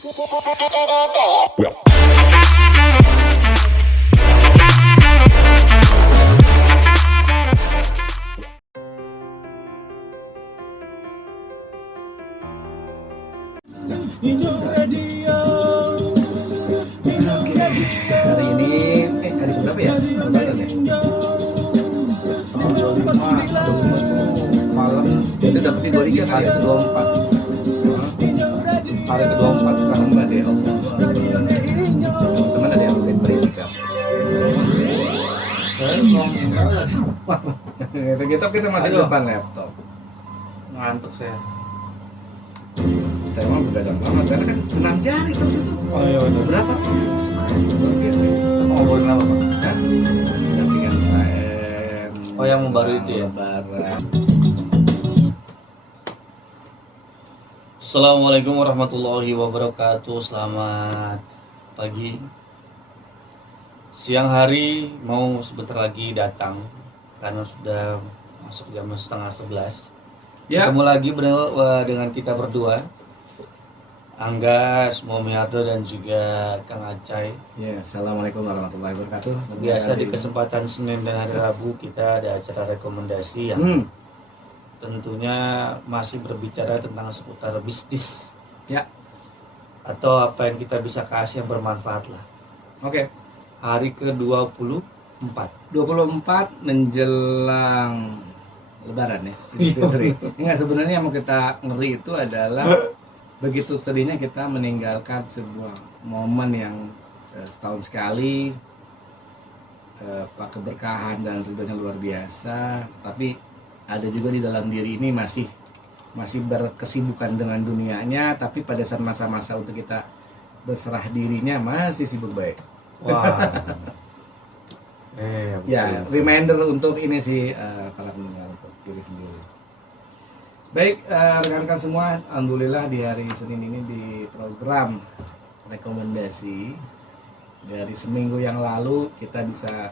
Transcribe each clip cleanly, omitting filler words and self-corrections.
Hari ini hari berapa ya? Lebaran ya? Malam udah dapat di 23 kali ya? 24. Hari ke-24 sekarang berarti ya. Teman-teman ada yang beli nikah. Kita masih di depan laptop. Ngantuk saya. Saya mah begadang banget karena kan senam jari terus itu. Oh iya benar. Berapa? Luar biasa. Ngobrolin apa Pak? Hah? Dampingan KM. Oh yang baru itu ya. Lebaran. Assalamualaikum warahmatullahi wabarakatuh. Selamat pagi. Siang hari mau sebentar lagi datang karena sudah masuk jam 10:30. Ya. Ketemu lagi dengan kita berdua, Angga, Momiardo dan juga Kang Acai. Ya, assalamualaikum warahmatullahi wabarakatuh. Biasa di kesempatan Senin dan hari Rabu kita ada acara rekomendasi yang tentunya masih berbicara tentang seputar bisnis. Ya. Atau apa yang kita bisa kasih yang bermanfaat lah. Oke. Hari ke-24. 24 menjelang Lebaran ya. Idul Fitri. Enggak, sebenarnya yang mau kita ngeri itu adalah begitu sedihnya kita meninggalkan sebuah momen yang setahun sekali, keberkahan dan ridhonya luar biasa, tapi ada juga di dalam diri ini masih berkesibukan dengan dunianya, tapi pada saat masa-masa untuk kita berserah dirinya masih sibuk baik. Wah. Ya, reminder untuk ini sih para pendengar untuk diri sendiri. Baik, rekan-rekan semua, alhamdulillah di hari Senin ini di program rekomendasi dari seminggu yang lalu kita bisa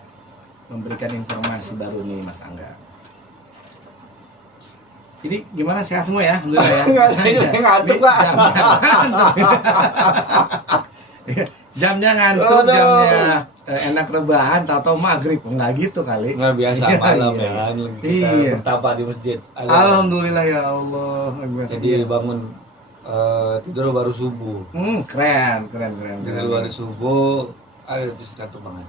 memberikan informasi baru nih Mas Angga. Jadi gimana, sehat semua ya? Alhamdulillah ya. Enggak, saya ngantuk Pak. Jamnya ngantuk, jamnya enak rebahan, tahu-tahu maghrib, nggak gitu kali. Nggak biasa malam ya kan. Iya. Bertapa di masjid. Alhamdulillah ya Allah. Jadi bangun tidur baru subuh. Keren. Tidur baru subuh. Ayo ngantuk banget.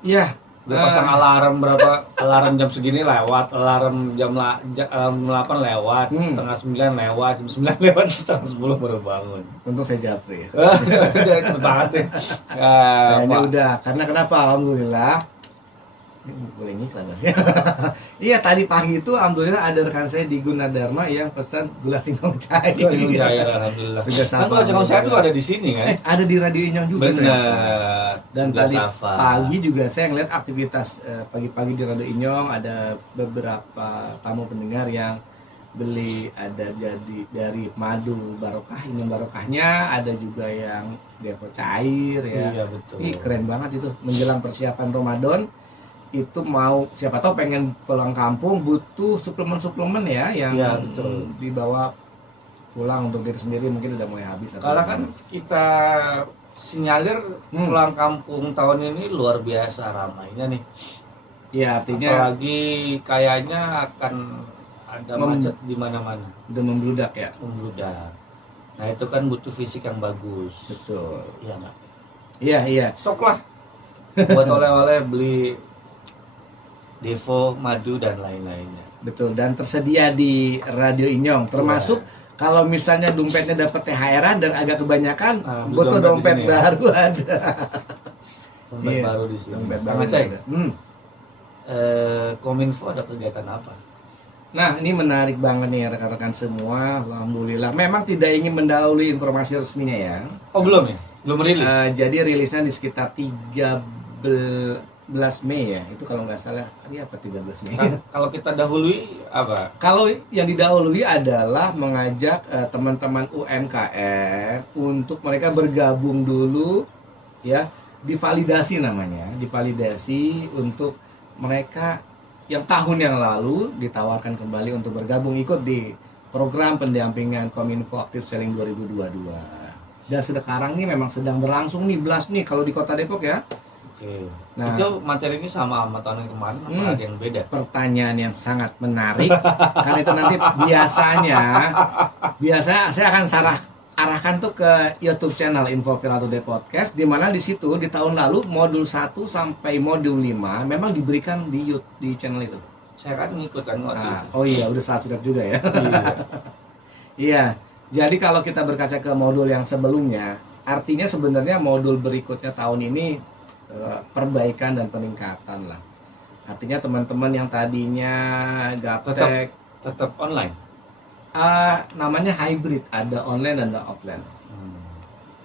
Iya. Udah pasang alarm berapa? Alarm jam segini lewat, alarm jam 8 lewat, setengah 9 lewat, jam 9 lewat, setengah 10 baru bangun. Untung saya japri ya. Jadi cepet banget ya. Saya udah, karena kenapa? Alhamdulillah. Ini boleh ngiklan nggak sih? Iya, tadi pagi itu alhamdulillah ada rekan saya di Gunadarma yang pesan gula singkong cair. Gula singkong cair, alhamdulillah. Sudah Kan gula singkong cair itu ada di sini kan? Ada di Radio Inyong juga. Benar. Dan tadi pagi juga saya ngeliat aktivitas pagi-pagi di Radio Inyong, ada beberapa tamu pendengar yang beli, ada jadi dari madu barokah, ini barokahnya, ada juga yang devo cair ya. Iya betul. Ih, keren banget itu menjelang persiapan Ramadan. Itu mau siapa tahu pengen pulang kampung butuh suplemen ya yang betul. dibawa pulang untuk diri sendiri, mungkin udah mulai habis. Karena kan kita sinyalir pulang kampung tahun ini luar biasa ramainya nih. Iya, artinya apalagi kayaknya akan ada macet di mana-mana. Udah membludak ya. Membludak. Nah itu kan butuh fisik yang bagus. Betul. Iya nggak? Iya. Sok lah. Buat oleh-oleh beli Devo, madu dan lain-lainnya. Betul, dan tersedia di Radio Inyong, termasuk kalau misalnya dompetnya dapat THR-an dan agak kebanyakan, butuh dompet baru ada. Dompet baru di sini. Dompet baru ada. Kominfo ada kegiatan apa? Nah, ini menarik banget nih rekan-rekan semua. Alhamdulillah. Memang tidak ingin mendahului informasi resminya ya. Oh belum ya? Belum rilis? Jadi rilisnya di sekitar 13 Mei ya, itu kalau nggak salah. Hari apa 13 Mei? Kalau kita dahului apa? Kalau yang didahului adalah mengajak teman-teman UMKM untuk mereka bergabung dulu ya, divalidasi namanya, divalidasi untuk mereka yang tahun yang lalu ditawarkan kembali untuk bergabung ikut di program pendampingan Kominfo Active Selling 2022. Dan sekarang nih memang sedang berlangsung nih blast nih kalau di Kota Depok ya. Oke. Nah, Itu materi ini sama tahun yang kemarin apa ada yang beda? Pertanyaan yang sangat menarik karena itu nanti biasanya saya akan arahkan tuh ke YouTube channel Info Viral Today Podcast, di mana di situ di tahun lalu modul 1 sampai modul 5 memang diberikan di channel itu. Saya kan ngikut kan waktu itu. Oh iya, udah salah tidak juga ya. Iya. Iya. Jadi kalau kita berkaca ke modul yang sebelumnya, artinya sebenarnya modul berikutnya tahun ini perbaikan dan peningkatan lah. Artinya teman-teman yang tadinya gaptek Tetap online. namanya hybrid, ada online dan ada offline.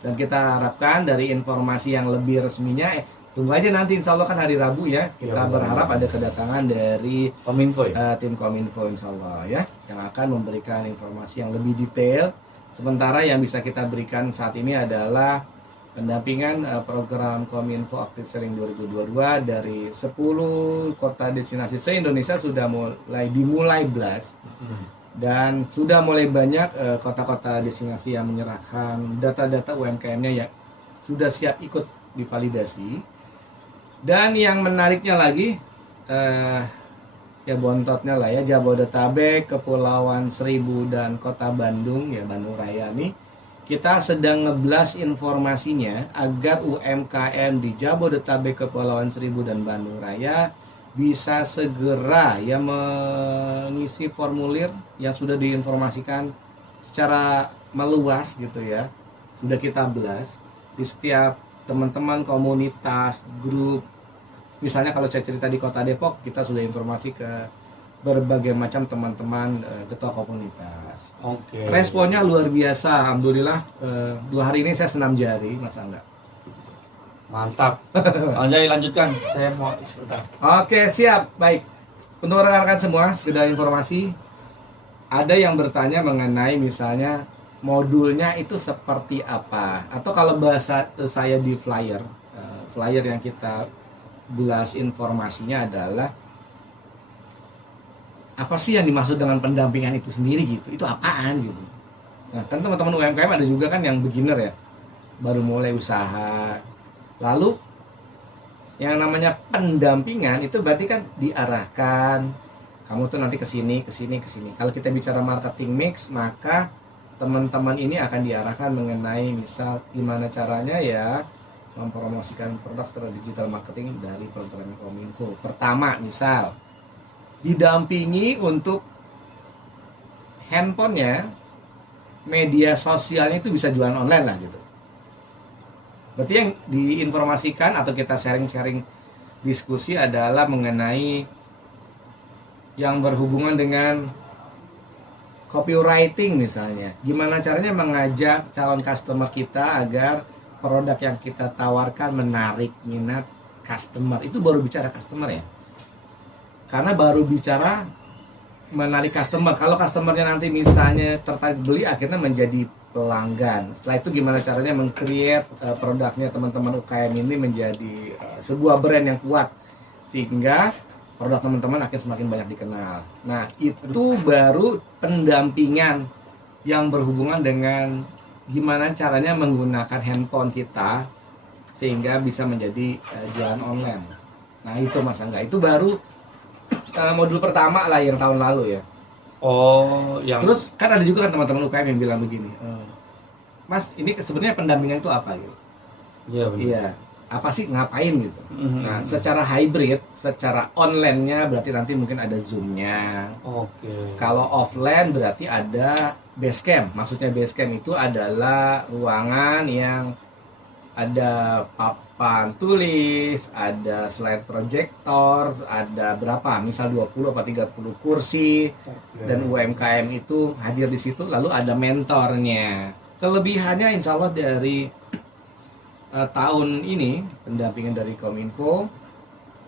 Dan kita harapkan dari informasi yang lebih resminya, tunggu aja nanti insya Allah kan hari Rabu ya, kita berharap ada kedatangan dari Kominfo ya? tim Kominfo insya Allah ya, yang akan memberikan informasi yang lebih detail. Sementara yang bisa kita berikan saat ini adalah pendampingan program Kominfo Active Sharing 2022 dari 10 kota destinasi se-Indonesia sudah dimulai blast. Dan sudah mulai banyak kota-kota destinasi yang menyerahkan data-data UMKM-nya yang sudah siap ikut divalidasi. Dan yang menariknya lagi, ya bontotnya lah ya, Jabodetabek, Kepulauan Seribu dan Kota Bandung, ya Bandung Raya nih, kita sedang ngeblas informasinya agar UMKM di Jabodetabek, Kepulauan Seribu dan Bandung Raya bisa segera ya mengisi formulir yang sudah diinformasikan secara meluas gitu ya. Sudah kita blast di setiap teman-teman komunitas, grup. Misalnya kalau saya cerita di Kota Depok, kita sudah informasi ke berbagai macam teman-teman ketua komunitas. Oke. Responnya luar biasa, alhamdulillah. 2 hari ini saya senam jari, masa enggak? Mantap. Anjay lanjutkan. Saya mau sebentar. Oke, siap. Baik. Untuk rekan-rekan semua, sekedar informasi, ada yang bertanya mengenai misalnya modulnya itu seperti apa, atau kalau bahasa saya di flyer yang kita belas informasinya adalah apa sih yang dimaksud dengan pendampingan itu sendiri gitu, itu apaan gitu. Nah kan teman-teman UMKM ada juga kan yang beginner ya, baru mulai usaha. Lalu yang namanya pendampingan itu berarti kan diarahkan, kamu tuh nanti kesini. Kalau kita bicara marketing mix, maka teman-teman ini akan diarahkan mengenai misal gimana caranya ya mempromosikan produk secara digital marketing dari program Kominfo. Pertama misal didampingi untuk handphonenya, media sosialnya itu bisa jualan online lah gitu. Berarti yang diinformasikan atau kita sharing-sharing diskusi adalah mengenai yang berhubungan dengan copywriting misalnya. Gimana caranya mengajak calon customer kita agar produk yang kita tawarkan menarik minat customer. Itu baru bicara customer ya. Karena baru bicara menarik customer. Kalau customernya nanti misalnya tertarik beli, akhirnya menjadi pelanggan. Setelah itu gimana caranya meng-create produknya teman-teman UKM ini menjadi sebuah brand yang kuat sehingga produk teman-teman akan semakin banyak dikenal. Nah, itu baru pendampingan yang berhubungan dengan gimana caranya menggunakan handphone kita sehingga bisa menjadi jualan online. Nah, itu Mas Angga, itu baru modul pertama lah yang tahun lalu ya. Oh, yang Terus kan ada juga kan teman-teman UKM yang bilang begini, Mas, ini sebenarnya pendampingan itu apa gitu? Iya benar. Iya, apa sih, ngapain gitu? Nah, secara hybrid, secara online-nya berarti nanti mungkin ada Zoom-nya. Oke. Kalau offline berarti ada Basecamp. Maksudnya Basecamp itu adalah ruangan yang ada papan tulis, ada slide projector, ada berapa? Misal 20 atau 30 kursi. Dan UMKM itu hadir di situ, lalu ada mentornya. Kelebihannya insya Allah dari tahun ini pendampingan dari Kominfo,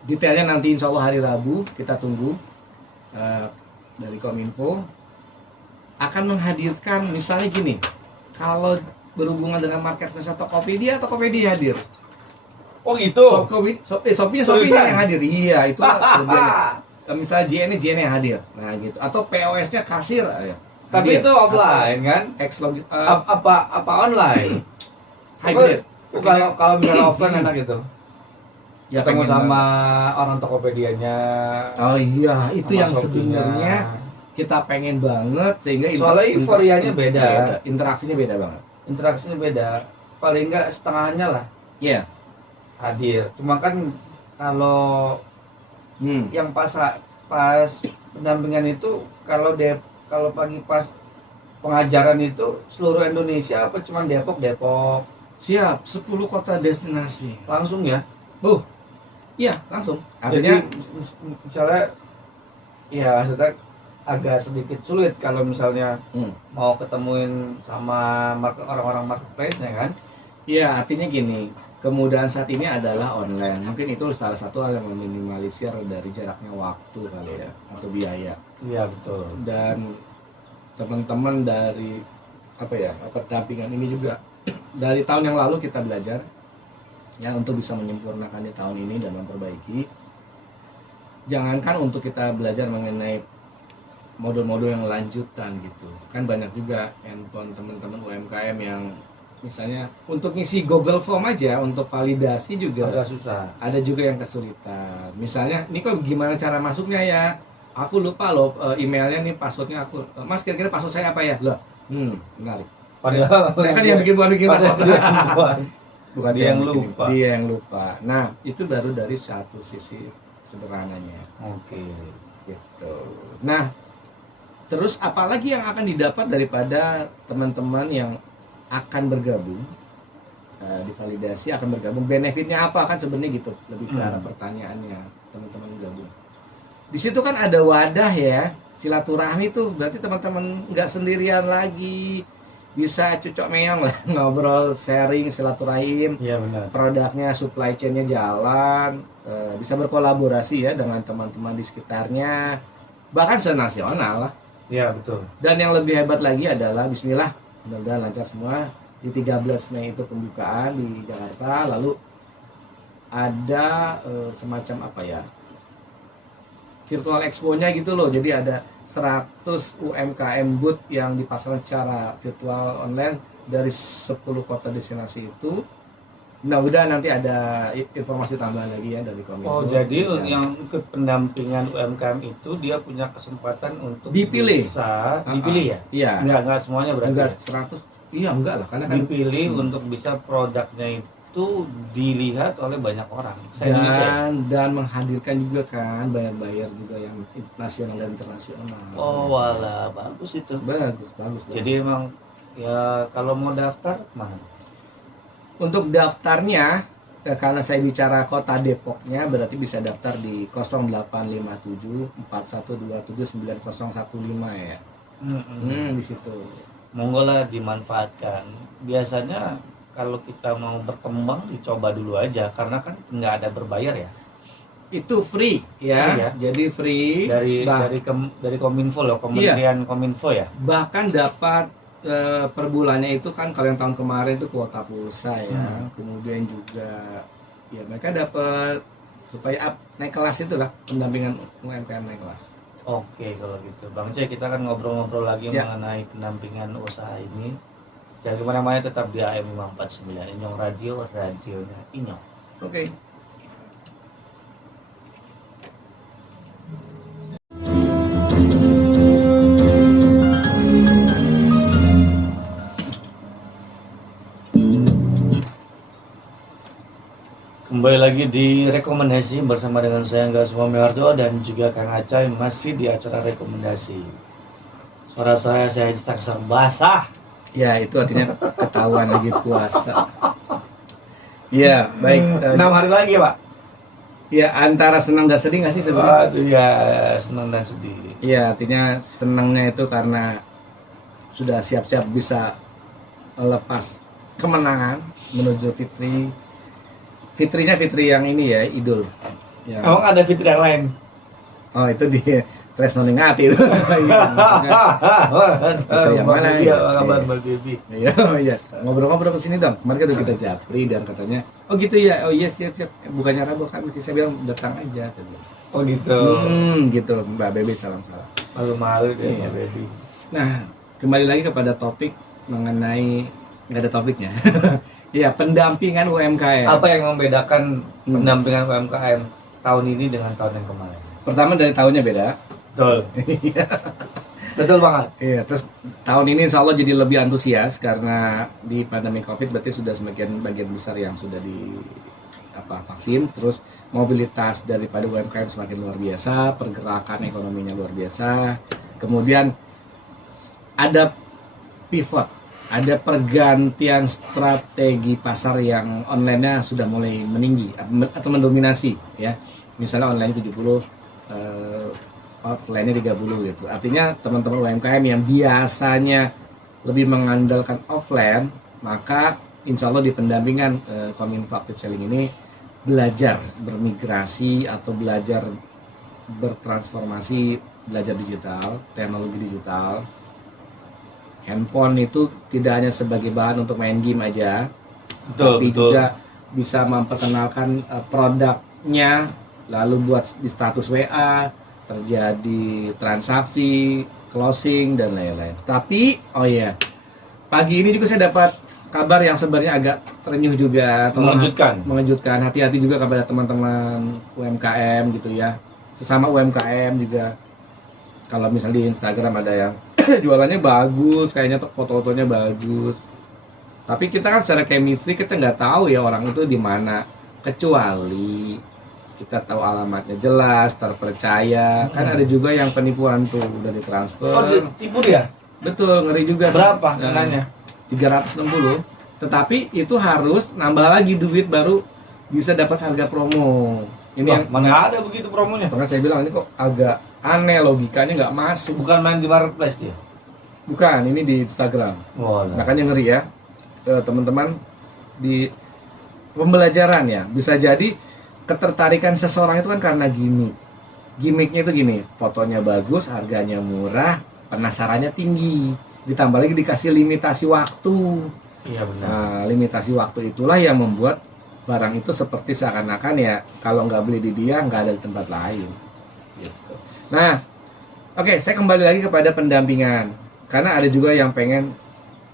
detailnya nanti insya Allah hari Rabu kita tunggu dari Kominfo akan menghadirkan misalnya gini, kalau berhubungan dengan marketplace atau Tokopedia hadir. Oh gitu. Shopee yang hadir. Iya, itu kelebihannya. Misalnya JN yang hadir. Nah, gitu. Atau POS-nya kasir ya. Tapi itu offline kan? X-log Apa online? hybrid. Kalau misalnya offline enak gitu. Ya, Ketemu pengen sama banget. orang Tokopedia-nya. Oh iya, itu sama yang Shopee-nya. sebenarnya kita pengen banget sehingga Soalnya euforianya beda. Interaksinya beda banget. Interaksinya beda. Paling enggak setengahnya lah Iya. hadir. Cuma kan kalau Hmm. yang pas pendampingan itu kalau pagi pas pengajaran itu seluruh Indonesia apa cuma Depok Siap, 10 kota destinasi. langsung ya. Iya, langsung. Jadi Artinya misalnya ya maksudnya agak sedikit sulit kalau misalnya mau ketemuin sama orang-orang marketplace-nya kan. iya, artinya gini, kemudahan saat ini adalah online. Mungkin itu salah satu hal yang meminimalisir dari jaraknya waktu kali ya atau biaya. Iya betul. Dan teman-teman dari pendampingan ini juga dari tahun yang lalu kita belajar ya untuk bisa menyempurnakan di tahun ini dan memperbaiki. Jangankan untuk kita belajar mengenai modul-modul yang lanjutan gitu, kan banyak juga handphone teman-teman UMKM yang misalnya untuk ngisi Google Form aja untuk validasi juga Agak susah. ada juga yang kesulitan. Misalnya, ini kok gimana cara masuknya ya? Aku lupa loh emailnya nih, passwordnya aku. Mas kira-kira password saya apa ya? Loh, menarik. Padahal Saya kan yang bukan bikin password. Bukan Dia saya yang bikin, lupa. Dia yang lupa. Nah, itu baru dari satu sisi sederhananya. Oke. Gitu. Nah, terus apalagi yang akan didapat daripada teman-teman yang akan bergabung divalidasi akan bergabung, benefitnya apa kan sebenarnya gitu, lebih ke arah pertanyaannya teman-teman gabung. Di situ kan ada wadah ya, silaturahmi tuh berarti teman-teman nggak sendirian lagi, bisa cucok meong lah ngobrol, sharing, silaturahim. Iya benar. Produknya, supply chainnya jalan, bisa berkolaborasi ya dengan teman-teman di sekitarnya, bahkan senasional lah. Iya betul. Dan yang lebih hebat lagi adalah Bismillah, mudah-mudahan lancar semua. Di 13 Mei itu pembukaan di Jakarta, lalu ada semacam virtual expo-nya gitu loh. Jadi ada 100 UMKM booth yang dipasarkan secara virtual online dari 10 kota destinasi itu. Mudah-mudahan nanti ada informasi tambahan lagi ya dari Kominfo. Oh, jadi yang ikut pendampingan UMKM itu dia punya kesempatan untuk dipilih. Bisa dipilih ya? Iya. Enggak semuanya berarti. Enggak ya? 100. Iya, enggak lah karena kan Dipilih untuk bisa produknya itu dilihat oleh banyak orang. Se-Indonesia. dan menghadirkan juga kan bayar-bayar juga yang nasional dan internasional. Oh, wala, bagus itu. Bagus. Jadi emang ya kalau mau daftar mana? Untuk daftarnya karena saya bicara kota Depoknya berarti bisa daftar di 0857 4127 9015 ya. Di situ. Monggo lah dimanfaatkan. Biasanya kalau kita mau berkembang dicoba dulu aja karena kan nggak ada berbayar ya. Itu free ya. Free ya? Jadi free dari Kominfo loh, Kementerian Kominfo ya. Bahkan dapat per bulannya itu kan kalau yang tahun kemarin itu kuota pulsa ya. Kemudian juga ya mereka dapat supaya naik kelas itulah pendampingan UMKM naik kelas. Oke kalau gitu Bang C, kita kan ngobrol-ngobrol lagi Ya. mengenai pendampingan usaha ini. Jangan kemana-mana, tetap di AM 549 Inyong Radio, radionya Inyong. Oke. Kembali lagi di rekomendasi bersama dengan saya Angga Sumomiharjo dan juga Kang Acai masih di acara rekomendasi. Suara saya terkesan basah. Ya itu artinya ketahuan lagi puasa. Iya baik. 6 hari lagi Pak. Ya antara senang dan sedih nggak sih sebenarnya? Aduh ya, senang dan sedih. Iya artinya senangnya itu karena sudah siap-siap bisa melepas kemenangan menuju Fitri. Fitrinya Fitri yang ini ya, Idul. Ya. Emang ada fitur yang lain? Oh itu di Tresno Ningati itu. Fitur yang mana? Iya, Ya? kabar Mbak Bibi. Iya. Ngobrol-ngobrol ke sini dong. Kemarin kan udah kita japri dan katanya, oh gitu ya. Oh iya siap. Bukannya Rabu kan saya bilang datang aja. Oh gitu. Gitu Mbak Bebe salam. Malu-malu deh Iya. Mbak Bibi. Nah, kembali lagi kepada topik mengenai nggak ada topiknya. Iya, pendampingan UMKM. Apa yang membedakan pendampingan UMKM tahun ini dengan tahun yang kemarin? Pertama dari tahunnya beda. Betul. Betul banget. Iya, terus tahun ini insya Allah jadi lebih antusias karena di pandemi COVID berarti sudah semakin bagian besar yang sudah di vaksin, terus mobilitas daripada UMKM semakin luar biasa, pergerakan ekonominya luar biasa, kemudian ada pivot, ada pergantian strategi pasar yang online-nya sudah mulai meninggi atau mendominasi ya. Misalnya online 70, offline-nya 30 gitu. Artinya teman-teman UMKM yang biasanya lebih mengandalkan offline, maka insya Allah di pendampingan Kominfo Active Selling ini belajar bermigrasi atau belajar bertransformasi, belajar digital, teknologi digital. Handphone itu tidak hanya sebagai bahan untuk main game aja, tapi juga bisa memperkenalkan produknya, lalu buat di status WA, terjadi transaksi, closing, dan lain-lain. Tapi, oh iya, pagi ini juga saya dapat kabar yang sebenarnya agak terenyuh juga, mengejutkan. Hati-hati juga kepada teman-teman UMKM gitu ya, sesama UMKM juga. Kalau misalnya di Instagram ada yang jualannya bagus, kayaknya foto-fotonya bagus, tapi kita kan secara chemistry kita nggak tahu ya orang itu di mana, kecuali kita tahu alamatnya jelas, terpercaya. Kan ada juga yang penipuan tuh, udah ditransfer. Oh, ditipu dia? Betul, ngeri juga. Berapa kenanya? 360, tetapi itu harus nambah lagi duit baru bisa dapat harga promo. Ini yang mana ada begitu promonya? makanya saya bilang ini kok agak aneh, logikanya nggak masuk. Bukan main di marketplace dia? Bukan, ini di Instagram. Makanya ngeri ya, teman-teman, di pembelajaran ya. Bisa jadi ketertarikan seseorang itu kan karena gimmick. Gimmicknya itu gini, fotonya bagus, harganya murah, penasarannya tinggi, ditambah lagi dikasih limitasi waktu. Iya benar. Nah, limitasi waktu itulah yang membuat barang itu seperti seakan-akan ya kalau nggak beli di dia nggak ada di tempat lain. Gitu. Nah, oke, saya kembali lagi kepada pendampingan karena ada juga yang pengen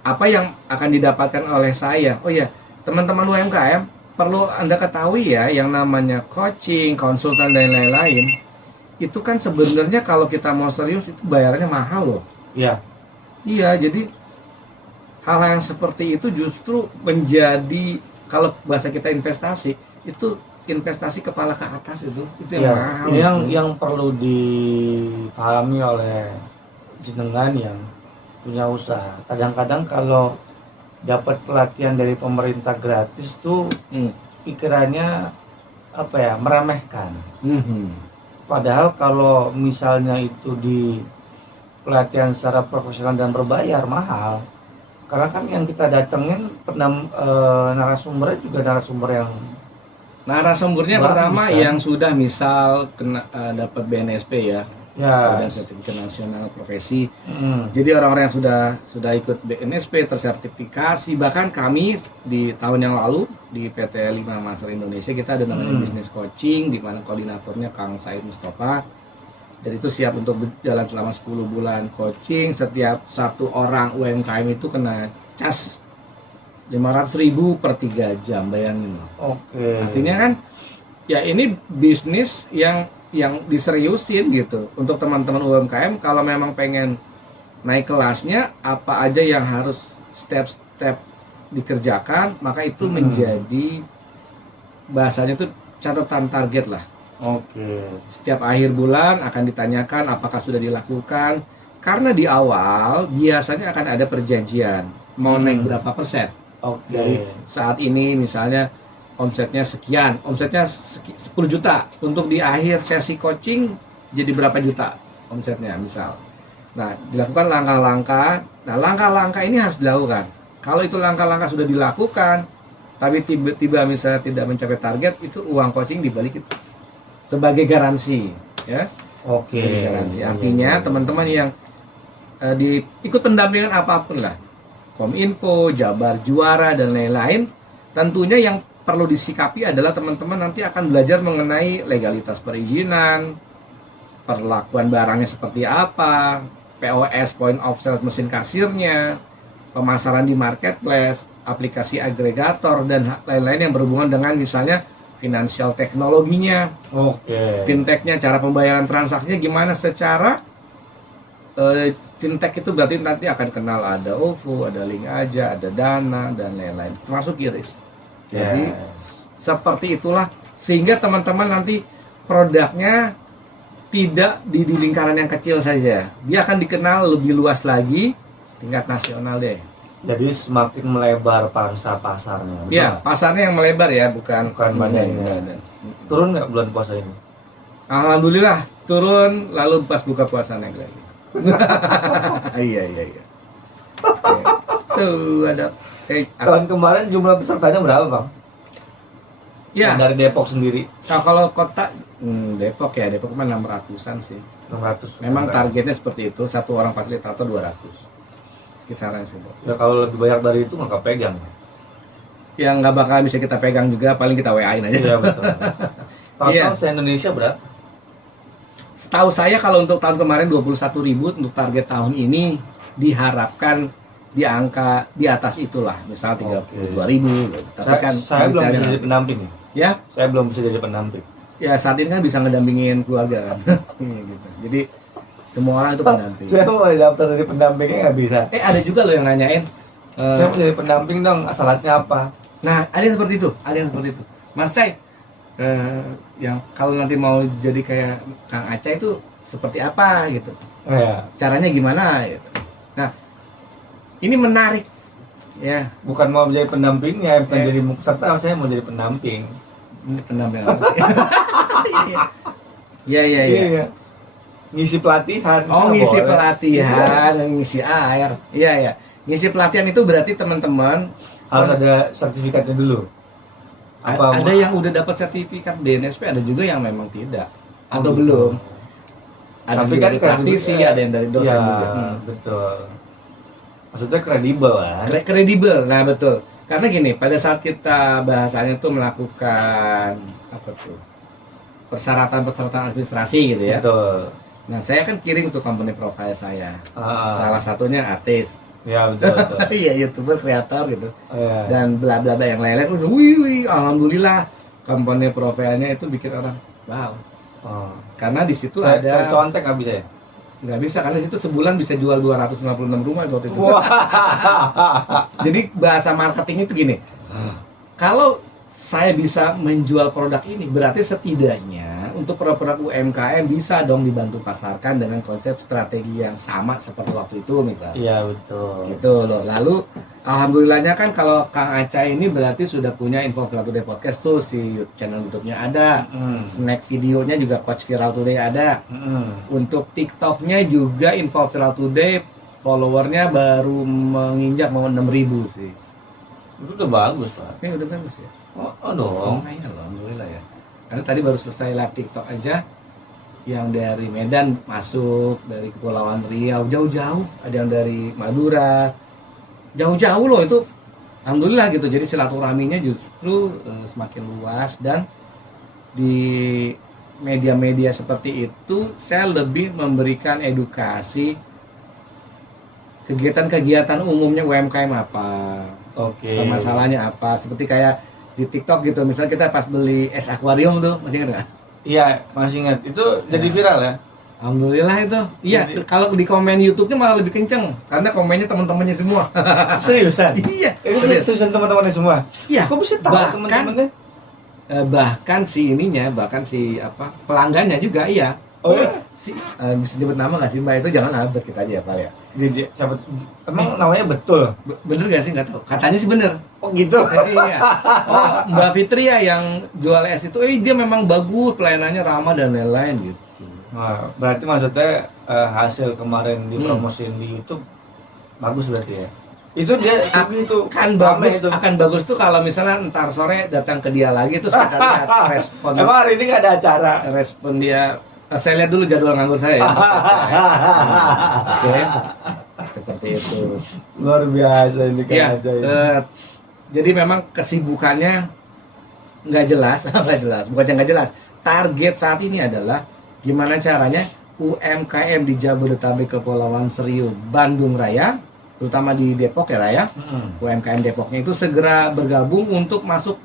apa yang akan didapatkan oleh saya. Oh ya, teman-teman UMKM perlu Anda ketahui ya, yang namanya coaching, konsultan dan lain-lain itu kan sebenarnya kalau kita mau serius itu bayarannya mahal loh. Iya. Iya, jadi hal yang seperti itu justru menjadi, kalau bahasa kita investasi, itu investasi kepala ke atas itu yang mahal. Yang perlu difahami oleh jenengan yang punya usaha. Kadang-kadang kalau dapat pelatihan dari pemerintah gratis tuh pikirannya apa ya, meremehkan. Padahal kalau misalnya itu di pelatihan secara profesional dan berbayar mahal, karena kan yang kita datengin narasumbernya juga narasumbernya bagus, pertama kan? Yang sudah misal dapat BNSP ya, dan sertifikat nasional profesi. Jadi orang-orang yang sudah ikut BNSP, tersertifikasi. Bahkan kami di tahun yang lalu di PT 5 Master Indonesia kita ada namanya business coaching, di mana koordinatornya Kang Said Mustafa. Dan itu siap untuk berjalan selama 10 bulan coaching. Setiap satu orang UMKM itu kena cas 500.000 per 3 jam, bayangin. Oke. Artinya kan ya ini bisnis yang diseriusin gitu. Untuk teman-teman UMKM kalau memang pengen naik kelasnya, apa aja yang harus step-step dikerjakan, maka itu menjadi bahasanya itu catatan target lah. Oke. Setiap akhir bulan akan ditanyakan apakah sudah dilakukan. Karena di awal biasanya akan ada perjanjian mau naik berapa persen. Oke. Dari saat ini misalnya omsetnya sekian, omsetnya 10 juta. Untuk di akhir sesi coaching jadi berapa juta omsetnya misal. Nah, dilakukan langkah-langkah. Nah, langkah-langkah ini harus dilakukan. Kalau itu langkah-langkah sudah dilakukan, tapi tiba-tiba misalnya tidak mencapai target, itu uang coaching dibalik itu sebagai garansi, ya. Oke. Sebagai garansi. Artinya teman-teman yang ikut pendampingan apapun lah, Kominfo, Jabar Juara dan lain-lain, tentunya yang perlu disikapi adalah teman-teman nanti akan belajar mengenai legalitas perizinan, perlakuan barangnya seperti apa, POS, point of sale mesin kasirnya, pemasaran di marketplace. aplikasi agregator dan lain-lain yang berhubungan dengan misalnya financial teknologinya, Oke. fintechnya, cara pembayaran transaksinya gimana secara fintech itu berarti nanti akan kenal ada OVO, ada Link Aja, ada Dana dan lain-lain, termasuk QRIS. Jadi seperti itulah sehingga teman-teman nanti produknya tidak di lingkaran yang kecil saja, dia akan dikenal lebih luas lagi tingkat nasional deh. Jadi semakin melebar pangsa pasarnya. betul Ya, nggak? pasarnya yang melebar ya, bukan banyak ya. ada. Turun nggak bulan puasa ini? Alhamdulillah turun lalu pas buka puasa naik lagi. Iya. Oke. Tuh ada Tahun kemarin jumlah pesertanya berapa, Bang? ya. Yang dari Depok sendiri. Nah, kalau kota Depok ya, Depok cuma 600-an sih. 600. Memang targetnya seperti itu, satu orang fasilitator 200. Kisaran sih, Bos. Ya kalau lebih banyak dari itu maka pegang. Yang nggak bakal bisa kita pegang juga, paling kita WA-in aja. Iya betul. Total Iya. se-Indonesia berapa? Setahu saya kalau untuk tahun kemarin 21.000, untuk target tahun ini diharapkan di angka di atas itulah, misal 32.000. Tapi kan Saya belum bisa detailnya- jadi pendamping. ya, Saya belum bisa jadi pendamping. ya saat ini kan bisa ngedampingin keluarga kan. Iya, gitu. Jadi semua orang itu pendamping. Saya mau daftar jadi pendampingnya nggak bisa. Ada juga loh yang nanyain. Saya mau jadi pendamping dong, syaratnya apa? Nah, ada yang seperti itu, Mas Cai, yang kalau nanti mau jadi kayak Kang Acai itu seperti apa gitu? Ya, Caranya gimana? Gitu. Nah, ini menarik, ya. bukan mau jadi pendampingnya, bukan Ya. jadi peserta, saya mau jadi pendamping. Ini pendamping apa sih? Iya. Iya. Ngisi pelatihan. Oh, bisa ngisi boleh. pelatihan, ngisi air. Iya. Ngisi pelatihan itu berarti teman-teman Harus ada sertifikatnya dulu. ada yang udah dapat sertifikat DNSP, ada juga yang memang tidak atau gitu. belum. Ada Tapi juga kan dari praktisi, kredibel- ada yang dari dosen ya, juga. betul. Maksudnya kredibel kan? Kredibel, nah betul. Karena gini, pada saat kita bahasanya tuh melakukan apa tuh persyaratan administrasi gitu ya. Betul. Nah, saya kan kirim tuh company profile saya. Ah, Salah satunya artis, ya betul. iya youtuber, kreator gitu, Ya. dan bla bla bla yang lain-lain. Udah, wih, alhamdulillah company profilnya itu bikin orang wow. Oh. Karena di situ Saya ada contek nggak bisa ya? nggak bisa, karena di situ sebulan bisa jual 256 rumah waktu itu. Wah. Jadi bahasa marketing itu gini, kalau saya bisa menjual produk ini, berarti setidaknya untuk produk UMKM bisa dong dibantu pasarkan dengan konsep strategi yang sama seperti waktu itu misalnya. Iya betul. Gitu loh. Lalu alhamdulillahnya kan kalau Kang Aca ini berarti sudah punya Info Viral Today Podcast tuh, si channel YouTube-nya ada, snack videonya juga Coach Viral Today ada. Untuk TikTok-nya juga Info Viral Today followernya baru menginjak mau 6.000 sih. Itu udah bagus Pak. Oke, udah bagus ya. Oh dong. Lumayan loh, alhamdulillah ya. Karena tadi baru selesai live TikTok aja, yang dari Medan masuk, dari Kepulauan Riau jauh-jauh, ada yang dari Madura, jauh-jauh loh itu. Alhamdulillah gitu. Jadi silaturahminya justru semakin luas, dan di media-media seperti itu saya lebih memberikan edukasi kegiatan-kegiatan umumnya UMKM apa, Oke. permasalahannya apa, seperti kayak di TikTok gitu, misalnya kita pas beli es akuarium tuh, masih ingat nggak? Iya masih ingat. Itu jadi viral ya? Alhamdulillah itu. Iya, Jadi- kalau di komen YouTube-nya malah lebih kenceng karena komennya teman-temannya semua. Seriusan? Iya, Itu serius. seriusan teman-temannya semua? Iya. Kok bisa tahu Bahkan- teman-temannya? Bahkan si ininya, bahkan si apa pelanggannya juga iya. Oh, iya? Si bisa disebut nama nggak sih Mbak? Itu jangan abet kita aja ya Pak ya. Siapa? Emang namanya betul? Bener nggak sih, nggak tahu. Katanya sih bener. Oh gitu. Iya. Oh, Mbak Fitri ya yang jual es itu, dia memang bagus, pelayanannya ramah dan lain-lain gitu. Nah, berarti maksudnya hasil kemarin dipromosiin di YouTube bagus berarti ya? Itu dia sugi itu Kan rame bagus, akan bagus tuh kalau misalnya ntar sore datang ke dia lagi terus kita lihat respon Emang hari ini nggak ada acara? respon dia. Saya lihat dulu jadwal nganggur saya ya. Oke. Seperti itu. Luar biasa ini kan Iya. aja ya. Jadi memang kesibukannya nggak jelas, nggak jelas. Bukannya nggak jelas. Target saat ini adalah gimana caranya UMKM di Jabodetabek, Kepulauan Seriau, Bandung Raya terutama di Depok ya lah ya, UMKM Depoknya itu segera bergabung untuk masuk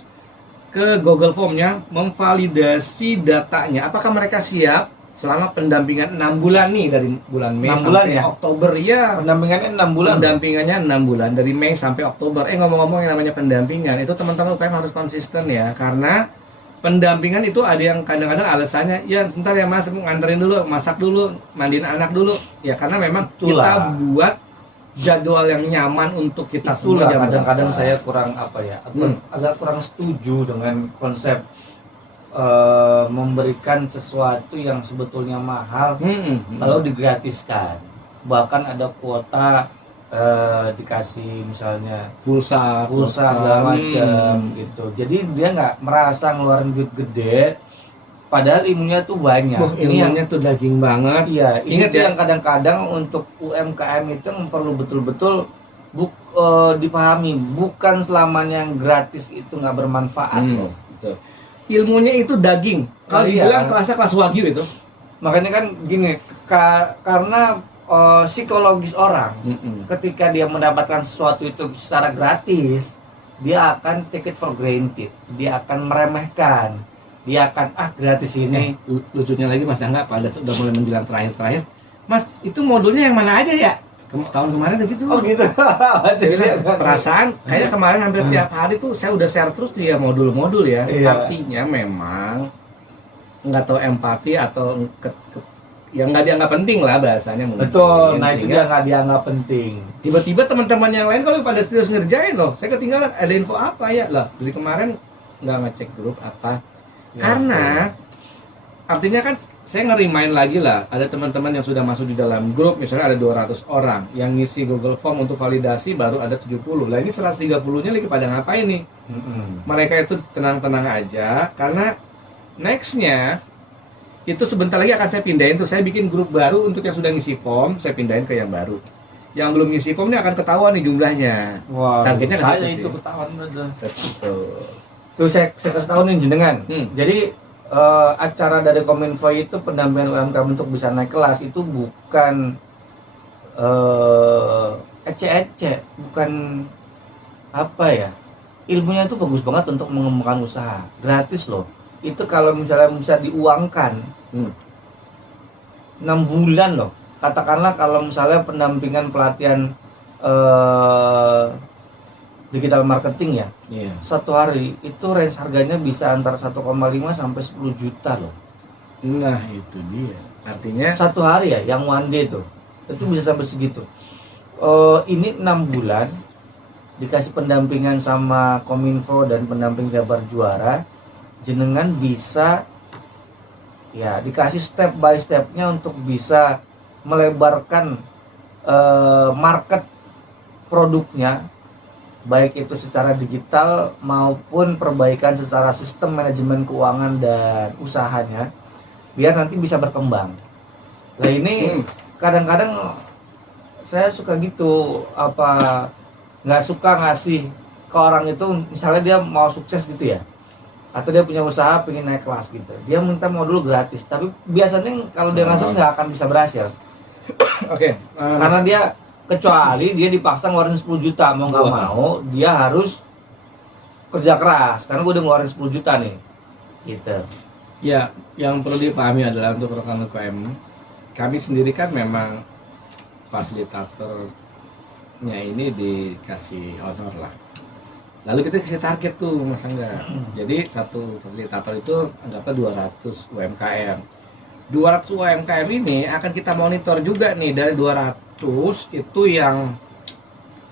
ke Google Form-nya, memvalidasi datanya. Apakah mereka siap selama pendampingan 6 bulan nih, dari bulan Mei 6 bulan sampai ya? Oktober ya. Pendampingannya 6 bulan. Pendampingannya 6 bulan dari Mei sampai Oktober. Ngomong-ngomong yang namanya pendampingan itu teman-teman UKM harus konsisten ya, karena pendampingan itu ada yang kadang-kadang alasannya ya sebentar ya Mas, nganterin dulu, masak dulu, mandiin anak dulu. Ya karena memang Itulah. kita buat jadwal yang nyaman untuk kita semua. Itulah jam kadang-kadang berapa. saya kurang apa ya, agak kurang setuju dengan konsep memberikan sesuatu yang sebetulnya mahal kalau digratiskan. Bahkan ada kuota dikasih misalnya pulsa segala macam gitu. Jadi dia nggak merasa ngeluarin duit gede, padahal ilmunya tuh banyak. Ini yang ilmunya tuh daging banget. iya, ini Ingat tuh ya, yang kadang-kadang untuk UMKM itu yang perlu betul-betul dipahami. Bukan selamanya yang gratis itu nggak bermanfaat loh. betul. Ilmunya itu daging. Kalau Iya. dibilang kelasnya kelas wagyu itu. Makanya kan gini, karena psikologis orang ketika dia mendapatkan sesuatu itu secara gratis, dia akan take it for granted, dia akan meremehkan, dia akan gratis ini. Lucunya lagi Mas Angga, pada sudah mulai menjelang terakhir, Mas itu modulnya yang mana aja ya? Tahun kemarin udah gitu. Oh gitu. Saya bilang, perasaan kayaknya kemarin hampir tiap hari tuh saya udah share terus tuh ya modul-modul ya. Iya. Artinya memang nggak tahu empati atau yang nggak dianggap penting lah bahasanya mungkin. Betul, nah itu Sehingga dia nggak dianggap penting. tiba-tiba teman-teman yang lain kalau pada serius ngerjain loh, saya ketinggalan ada info apa ya lah dari kemarin nggak ngecek grup apa. Ya, Karena artinya kan saya nge-remind lagi lah, ada teman-teman yang sudah masuk di dalam grup, misalnya ada 200 orang yang ngisi Google Form untuk validasi baru ada 70. Lah ini 130-nya lagi pada ngapain nih? Mereka itu tenang-tenang aja, karena nextnya itu sebentar lagi akan saya pindahin tuh, saya bikin grup baru untuk yang sudah ngisi form, saya pindahin ke yang baru. Yang belum ngisi form ini akan ketahuan nih jumlahnya. Wah, Targetnya ke saya situ itu sih. ketahuan bener. Betul. Tuh saya kasih tahu nih jenengan. Jadi acara dari Kominfo itu pendampingan UMKM untuk bisa naik kelas itu bukan ecek-ecek, bukan apa ya, ilmunya itu bagus banget untuk mengembangkan usaha, gratis loh. Itu kalau misalnya bisa diuangkan 6 bulan loh, katakanlah kalau misalnya pendampingan pelatihan digital marketing ya, Iya. satu hari itu range harganya bisa antara 1,5 sampai 10 juta loh. Nah itu dia. Artinya Satu hari ya, yang one day tuh itu bisa sampai segitu. Ini 6 bulan dikasih pendampingan sama Kominfo dan pendamping Jabar Juara, jenengan bisa ya dikasih step by stepnya untuk bisa melebarkan market produknya, baik itu secara digital maupun perbaikan secara sistem manajemen keuangan dan usahanya, biar nanti bisa berkembang. Nah ini kadang-kadang saya suka gitu, apa nggak suka ngasih ke orang itu, misalnya dia mau sukses gitu ya, atau dia punya usaha pengen naik kelas gitu, dia minta modul gratis, tapi biasanya kalau dia nggak sukses nggak akan bisa berhasil. Oke. Karena dia, kecuali dia dipaksa ngeluarin 10 juta, mau nggak mau dia harus kerja keras, karena gue udah ngeluarin 10 juta nih gitu. Ya, yang perlu dipahami adalah untuk rekan UKM, kami sendiri kan memang fasilitatornya ini dikasih honor lah. Lalu kita kasih target tuh Mas Angga. Jadi satu fasilitator itu anggapnya 200 UMKM. 200 UMKM ini akan kita monitor juga nih, dari 200 itu yang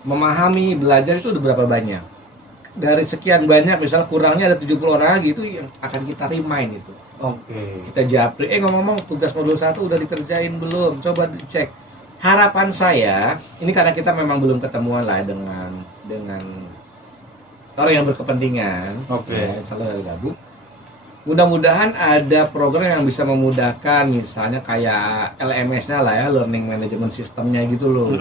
memahami, belajar itu udah berapa banyak. Dari sekian banyak, misalnya kurangnya ada 70 orang lagi, itu yang akan kita remind itu. Oke. Kita japri, ngomong-ngomong tugas modul 1 udah dikerjain belum? Coba dicek. Harapan saya, ini karena kita memang belum ketemuan lah dengan orang yang berkepentingan. Oke. Ya, selalu dari gabung. Mudah-mudahan ada program yang bisa memudahkan, misalnya kayak LMS-nya lah ya, Learning Management System-nya gitu loh.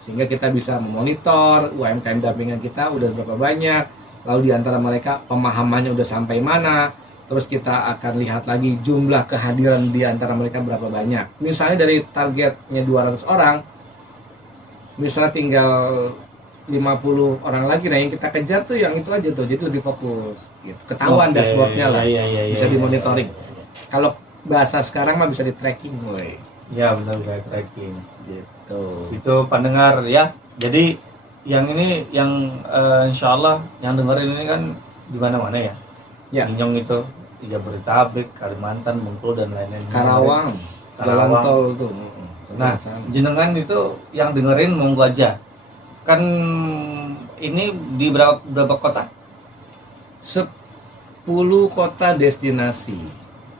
Sehingga kita bisa memonitor UMKM dampingan kita udah berapa banyak, lalu di antara mereka pemahamannya udah sampai mana, terus kita akan lihat lagi jumlah kehadiran di antara mereka berapa banyak. Misalnya dari targetnya 200 orang, misalnya tinggal 50 orang lagi, nah yang kita kejar tuh yang itu aja tuh, jadi lebih fokus gitu. Ketahuan Oke, dashboardnya lah, iya, bisa iya, dimonitoring. iya. Kalau bahasa sekarang mah bisa di tracking, woi. Ya benar bisa tracking. Gitu. Itu pendengar ya. Jadi yang ini yang insya Allah yang dengerin ini kan di mana-mana ya. Ya. Ninyong itu di Jabodetabek, Kalimantan, Bengkulu dan lain-lain. Karawang, jalan Karawang. tol tuh. Nah, jenengan itu yang dengerin monggo aja. Kan ini di berapa kota? 10 kota destinasi.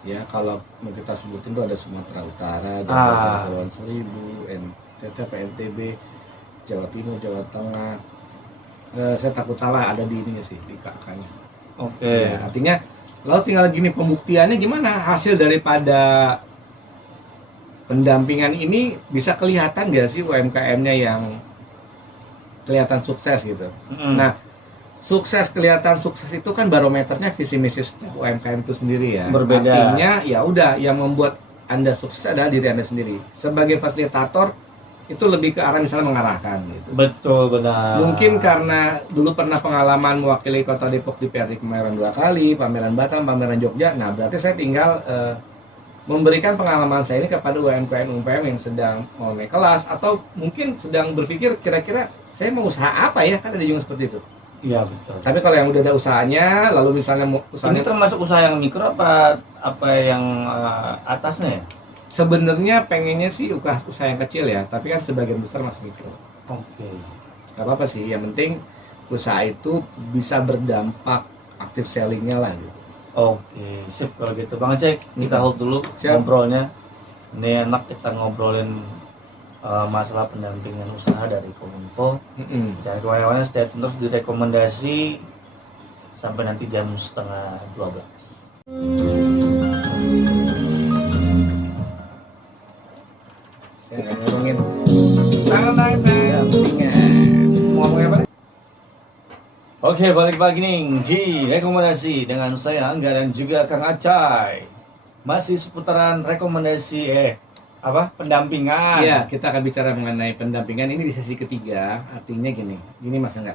Ya, kalau mau kita sebutin tuh ada Sumatera Utara, ada Kepulauan Seribu, NTB, Jawa Timur, Jawa Tengah. Saya takut salah, ada di ininya sih, di kakaknya. Oke. Ya, artinya lalu tinggal gini, pembuktiannya gimana? Hasil daripada pendampingan ini bisa kelihatan nggak sih UMKM-nya yang kelihatan sukses gitu. Nah, kelihatan sukses itu kan barometernya visi misi UMKM itu sendiri ya. Berbeda. Artinya ya udah, yang membuat Anda sukses adalah diri Anda sendiri. Sebagai fasilitator itu lebih ke arah misalnya mengarahkan gitu. Betul, benar. Mungkin karena dulu pernah pengalaman mewakili Kota Depok di PRD Kemayoran 2 kali, pameran Batam, pameran Jogja. Nah, berarti saya tinggal memberikan pengalaman saya ini kepada UMKM yang sedang mau naik kelas atau mungkin sedang berpikir kira-kira saya mau usaha apa ya, kan ada juga seperti itu. Iya betul. Tapi kalau yang udah ada usahanya, lalu misalnya Ini termasuk usaha yang mikro apa yang atasnya ya? Sebenarnya pengennya sih usaha yang kecil ya, tapi kan sebagian besar masih mikro. Oke. Gak apa-apa sih, yang penting usaha itu bisa berdampak aktif sellingnya lah gitu. Oke, sip kalau gitu. Bang Aceh, kita hold dulu Siap. ngobrolnya. Ini enak kita ngobrolin masalah pendampingan usaha dari Kominfo. Jangan kemana-mana, stay tune terus di rekomendasi sampai nanti jam 11:30. Saya ngomongin pendampingan. Mau ngomongin apa? Oke, balik lagi nih di rekomendasi dengan saya Angga dan juga Kang Acai. Masih seputaran rekomendasi pendampingan. Iya, kita akan bicara mengenai pendampingan ini di sesi ketiga. Artinya gini Mas Angga.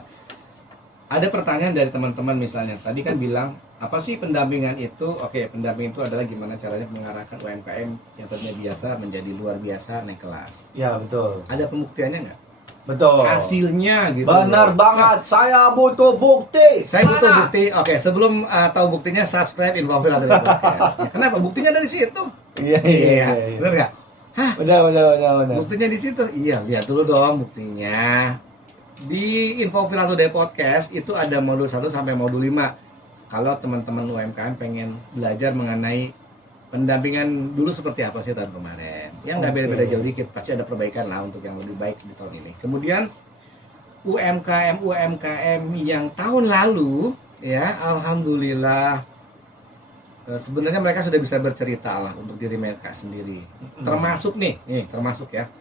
Ada pertanyaan dari teman-teman misalnya. Tadi kan bilang, apa sih pendampingan itu? Oke, pendampingan itu adalah gimana caranya mengarahkan UMKM yang tadinya biasa menjadi luar biasa naik kelas. Ya, betul. Ada pembuktiannya nggak? Betul. Hasilnya gitu. Benar banget. Saya butuh bukti. Saya butuh bukti. Oke, sebelum tahu buktinya, subscribe Infofil atau Podcast. Ya, kenapa? Buktinya ada di situ. Iya. Benar nggak? Hah? Benar. Buktinya di situ. Iya, lihat dulu dong buktinya. Di Infofil atau Podcast itu ada modul 1 sampai modul 5. Kalau teman-teman UMKM pengen belajar mengenai pendampingan dulu seperti apa sih tahun kemarin. Yang nggak beda-beda jauh dikit, pasti ada perbaikan lah untuk yang lebih baik di tahun ini. Kemudian UMKM yang tahun lalu ya, alhamdulillah sebenarnya mereka sudah bisa bercerita lah untuk diri mereka sendiri. Termasuk termasuk ya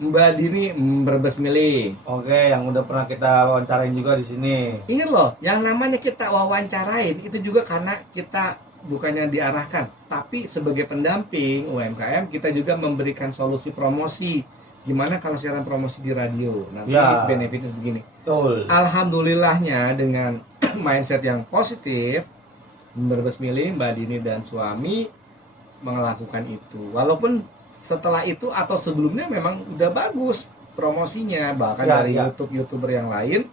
Mbak Dini Brebes Milih. Oke, yang udah pernah kita wawancarain juga di sini. Ingat loh, yang namanya kita wawancarain itu juga karena kita bukannya diarahkan, tapi sebagai pendamping UMKM kita juga memberikan solusi promosi. Gimana kalau siaran promosi di radio? Nanti benefitnya begini. Betul. Alhamdulillahnya dengan mindset yang positif, Brebes Milih, Mbak Dini dan suami melakukan itu. Walaupun setelah itu atau sebelumnya memang udah bagus promosinya, bahkan dari YouTuber yang lain.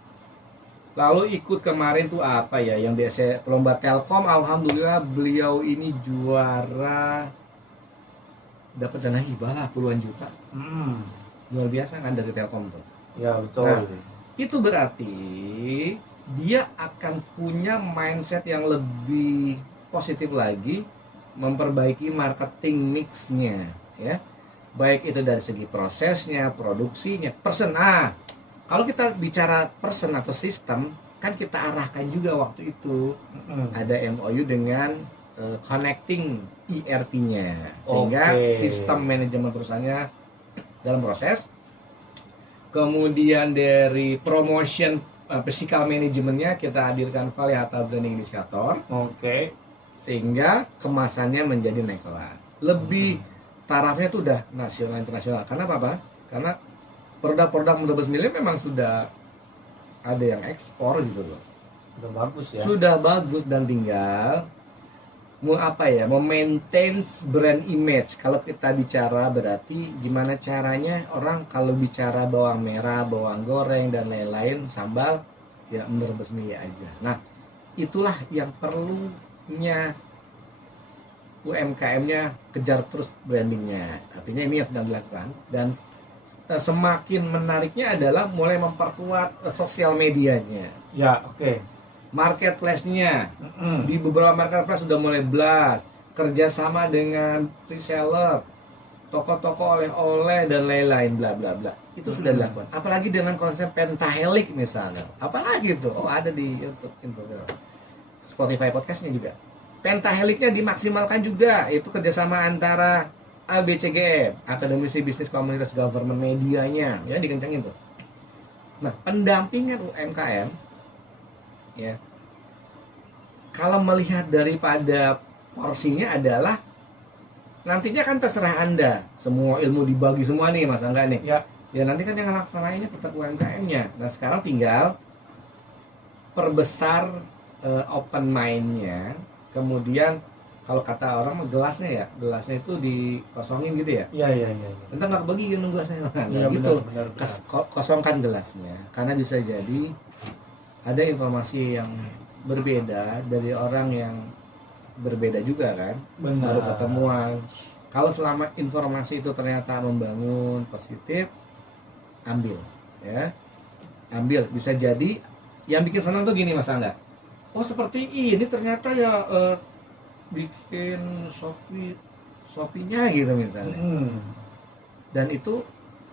Lalu ikut kemarin tuh apa ya, yang biasa lomba Telkom, alhamdulillah beliau ini juara, dapat dana hibah lah puluhan juta. Luar biasa kan dari Telkom tuh. Ya betul. Nah, itu berarti dia akan punya mindset yang lebih positif lagi, memperbaiki marketing mixnya ya, baik itu dari segi prosesnya, produksinya, kalau kita bicara person atau sistem, kan kita arahkan juga waktu itu ada MOU dengan connecting ERP-nya, sehingga sistem manajemen perusahaannya dalam proses. Kemudian dari promotion physical manajemennya kita hadirkan value atau branding inisiator, sehingga kemasannya menjadi naik kelas. Lebih tarafnya tuh udah nasional internasional. Karena apa? Karena produk-produk Brebes Milih memang sudah ada yang ekspor gitu loh. Udah bagus ya. Sudah bagus dan tinggal maintain brand image. Kalau kita bicara berarti gimana caranya orang kalau bicara bawang merah, bawang goreng dan lain-lain, sambal, ya Brebes Milih aja. Nah, itulah yang perlunya UMKM-nya kejar terus brandingnya. Artinya ini yang sedang dilakukan, dan semakin menariknya adalah mulai memperkuat sosial medianya. Ya, oke. Marketplace-nya di beberapa marketplace sudah mulai blast, kerjasama dengan reseller, toko-toko oleh-oleh dan lain-lain, bla bla bla. Itu sudah dilakukan. Apalagi dengan konsep pentahelik misalnya. Apalagi itu? Oh, ada di YouTube, Spotify podcastnya juga. Pentaheliknya dimaksimalkan juga, itu kerjasama antara ABCGM, Akademisi Bisnis Komunitas Government Medianya, ya dikencangin tuh. Nah, pendampingan UMKM, ya, kalau melihat daripada porsinya adalah nantinya kan terserah Anda, semua ilmu dibagi semua nih Mas Angga nih. Ya nanti kan yang ngelaksanainnya tetap UMKM-nya. Nah sekarang tinggal perbesar open mind-nya, kemudian kalau kata orang gelasnya itu dikosongin gitu ya. Iya. Entah nggak bagi yang gelasnya, Ya, gitu. benar. Kosongkan gelasnya, karena bisa jadi ada informasi yang berbeda dari orang yang berbeda juga kan. Benar. Baru ketemuan. Kalau selama informasi itu ternyata membangun, positif, ambil, ya. Ambil. Bisa jadi yang bikin senang tuh gini Mas Angga. Oh seperti ini ternyata ya bikin Shopee-nya gitu misalnya. Dan itu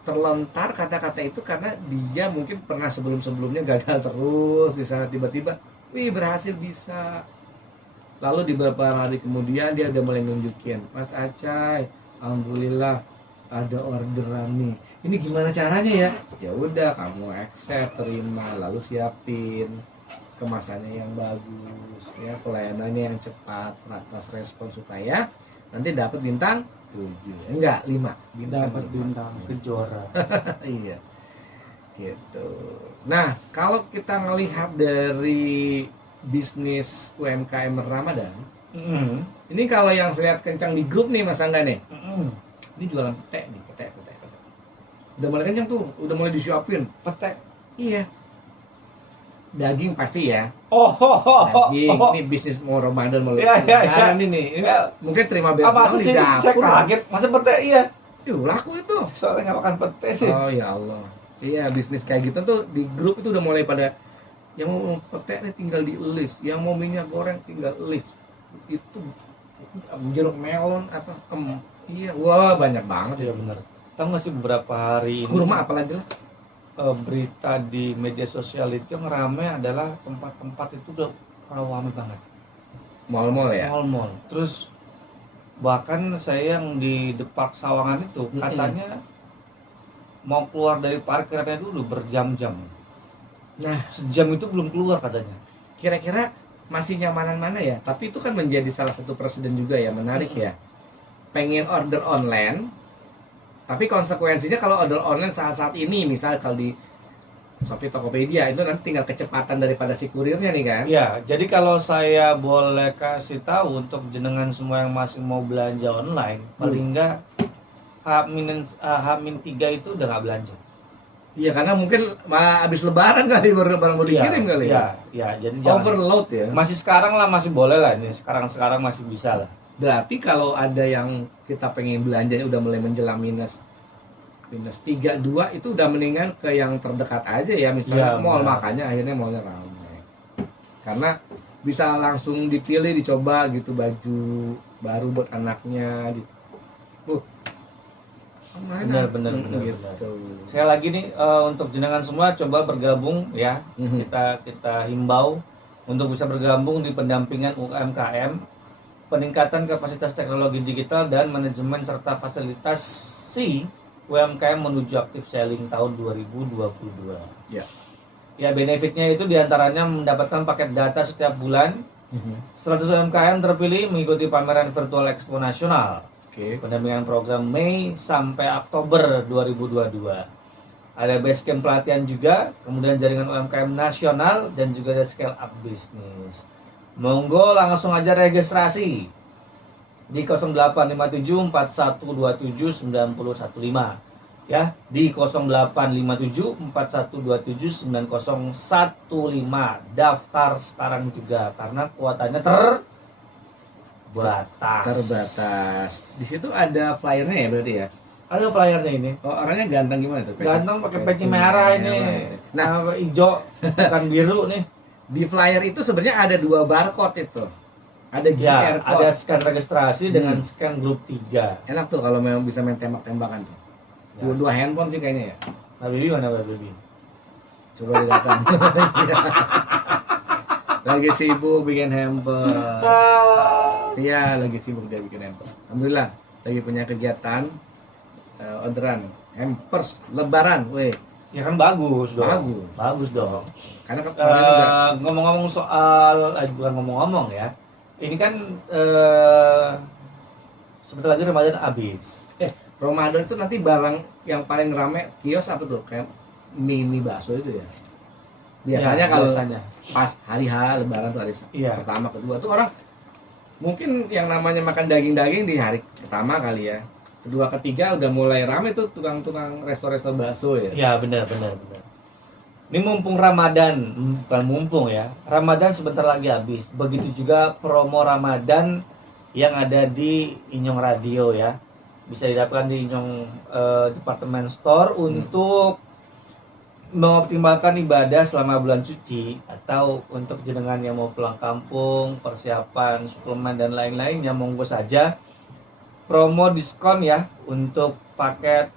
terlontar kata-kata itu karena dia mungkin pernah sebelum-sebelumnya gagal terus, di sana tiba-tiba wih berhasil bisa. Lalu di beberapa hari kemudian dia udah mulai nunjukin, Mas Acai, alhamdulillah ada orderan nih. Ini gimana caranya ya? Ya udah kamu accept, terima, lalu siapin kemasannya yang bagus, ya pelayanannya yang cepat, fast respon supaya nanti dapat bintang 7, enggak 5, Dapat bintang kejora. iya, gitu. Nah, kalau kita melihat dari bisnis UMKM Ramadan, ini kalau yang saya lihat kencang di grup nih Mas Angga nih, ini jualan pete nih, pete. Udah mulai kencang tuh, udah mulai disiapin Petek. Iya, daging pasti ya. Daging. Ini bisnis mau Ramadan mau Iya. Lebaran ini mungkin terima beres Apa sih? Saya kaget. Masa petek iya? Laku itu. Soalnya nggak makan petek sih. Oh ya Allah. Iya, bisnis kayak gitu tuh di grup itu udah mulai pada yang mau petek nih tinggal di list, yang mau minyak goreng tinggal list. Itu jeruk melon apa? Iya, wah banyak banget. Iya benar. Tahu nggak sih beberapa hari ini Kurma apalagi lah. berita di media sosial itu yang ramai adalah tempat-tempat itu udah ramai banget. Mal-mal ya. Mall-mall. Terus bahkan saya yang di Depak Sawangan itu katanya mau keluar dari parkirannya dulu berjam-jam. Nah, Sejam itu belum keluar katanya. kira-kira masih nyamanan mana ya? Tapi itu kan menjadi salah satu presiden juga ya, menarik ya. Pengen order online, tapi konsekuensinya kalau order online saat-saat ini, misal kalau di Shopee, Tokopedia, itu nanti tinggal kecepatan daripada si kurirnya nih kan? Ya, jadi kalau saya boleh kasih tahu untuk jenengan semua yang masih mau belanja online, paling enggak H-3 itu udah nggak belanja. Iya, karena mungkin habis lebaran kali barang mau dikirim kali ya. Ya, jadi jangan. Overload ya. Masih sekarang lah masih boleh lah ini. Sekarang masih bisa lah. Berarti kalau ada yang kita pengen belanjanya udah mulai menjelang minus 3, 2 itu udah mendingan ke yang terdekat aja ya, misalnya Ya, mall, benar. makanya akhirnya mallnya ramai. Karena bisa langsung dipilih, dicoba gitu baju baru buat anaknya. Benar. Gitu. Saya lagi nih untuk jenengan semua coba bergabung ya. Kita himbau untuk bisa bergabung di pendampingan UMKM, peningkatan kapasitas teknologi digital dan manajemen serta fasilitasi UMKM menuju active selling tahun 2022. Ya. Ya, benefitnya itu diantaranya mendapatkan paket data setiap bulan. 100 UMKM terpilih mengikuti pameran virtual Expo Nasional. Oke. Pendampingan program Mei sampai Oktober 2022. ada basecamp pelatihan juga, kemudian jaringan UMKM nasional, dan juga ada scale up bisnis. Monggo langsung aja registrasi di 085741279015 ya, di 085741279015. Daftar sekarang juga karena kuotanya Terbatas. Di situ ada flyernya ya berarti ya? Ada flyernya ini. Oh, orangnya ganteng gimana tuh? Ganteng pakai peci merah ini. Nah, hijau bukan biru nih. di flyer itu sebenarnya ada 2 barcode itu. Ada Ya, QR code. ada scan registrasi dengan scan grup 3. Enak tuh kalau memang bisa main tembak-tembakan tuh. Ya. Dua handphone sih kayaknya ya. Mbak Bibi mana Mbak Bibi? Coba didatang. Lagi sibuk bikin handphone. Iya, lagi sibuk dia bikin handphone. Alhamdulillah, lagi punya kegiatan orderan hampers lebaran, weh. Ya kan bagus dong. Bagus. Bagus dong. Karena kemarin juga Ngomong-ngomong soal bukan ngomong-ngomong ya. Ini kan sebentar lagi Ramadan habis. Ramadan itu nanti barang yang paling rame kios apa tuh? Kayak mie bakso itu ya. Biasanya Ya, kalau biasanya. pas hari H lebaran tuh hari Iya. pertama kedua tuh orang mungkin yang namanya makan daging-daging di hari pertama kali ya. Kedua ketiga udah mulai rame tuh tukang-tukang resto-resto bakso ya. Ya benar. Ini mumpung Ramadan, bukan mumpung ya. Ramadan sebentar lagi habis. Begitu juga promo Ramadan yang ada di Inyong Radio ya. Bisa didapatkan di Inyong Department Store untuk mengoptimalkan ibadah selama bulan suci, atau untuk jenengan yang mau pulang kampung, persiapan suplemen dan lain-lainnya, monggo saja. Promo diskon ya untuk paket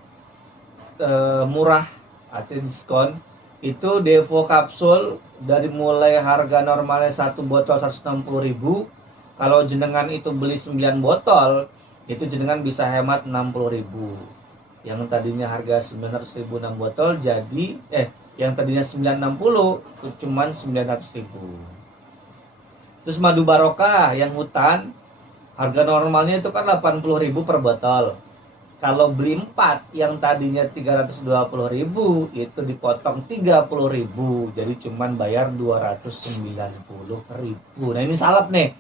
murah atau diskon itu Devo kapsul dari mulai harga normalnya 1 botol 160.000. Kalau jenengan itu beli 9 botol itu jenengan bisa hemat 60.000. Yang tadinya harga 900.000 6 botol jadi yang tadinya 960 itu cuman 900.000. Terus madu barokah yang hutan harga normalnya itu kan 80.000 per botol. Kalau beli 4 yang tadinya 320.000 itu dipotong 30.000. Jadi cuman bayar 290.000. Nah ini salap nih.